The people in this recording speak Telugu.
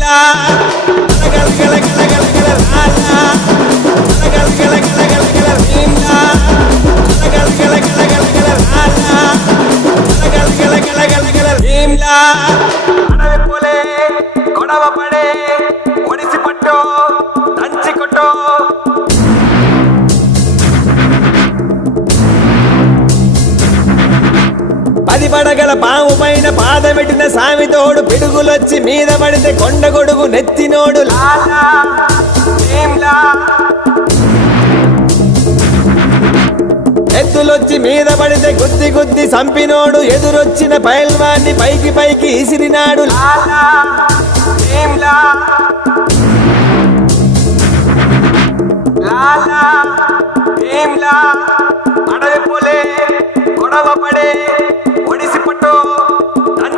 భీమ్లా గల గల గల గల గల లాలా గల గల గల గల గల భీమ్లా గల గల గల గల గల లాలా గల గల గల గల గల భీమ్లా అడవి పోలే గొడవ పడే ఒడిసి పట్టో దంచి కొట్టో పది పడగల పాము పైన పాదమెట్టిన సామితోడు పిడుగులొచ్చి మీద పడితే కొండ గొడుగు నెత్తినోడు లాలా భీమ్లా ఎద్దులొచ్చి మీద పడితే గుద్ది గుద్ది సంపినోడు ఎదురొచ్చిన పైల్వాన్ని పైకి పైకి ఇసిరినాడు లాలా భీమ్లా లాలా భీమ్లా అడవి పోలే గొడవ పడే ఒడిసి పట్టో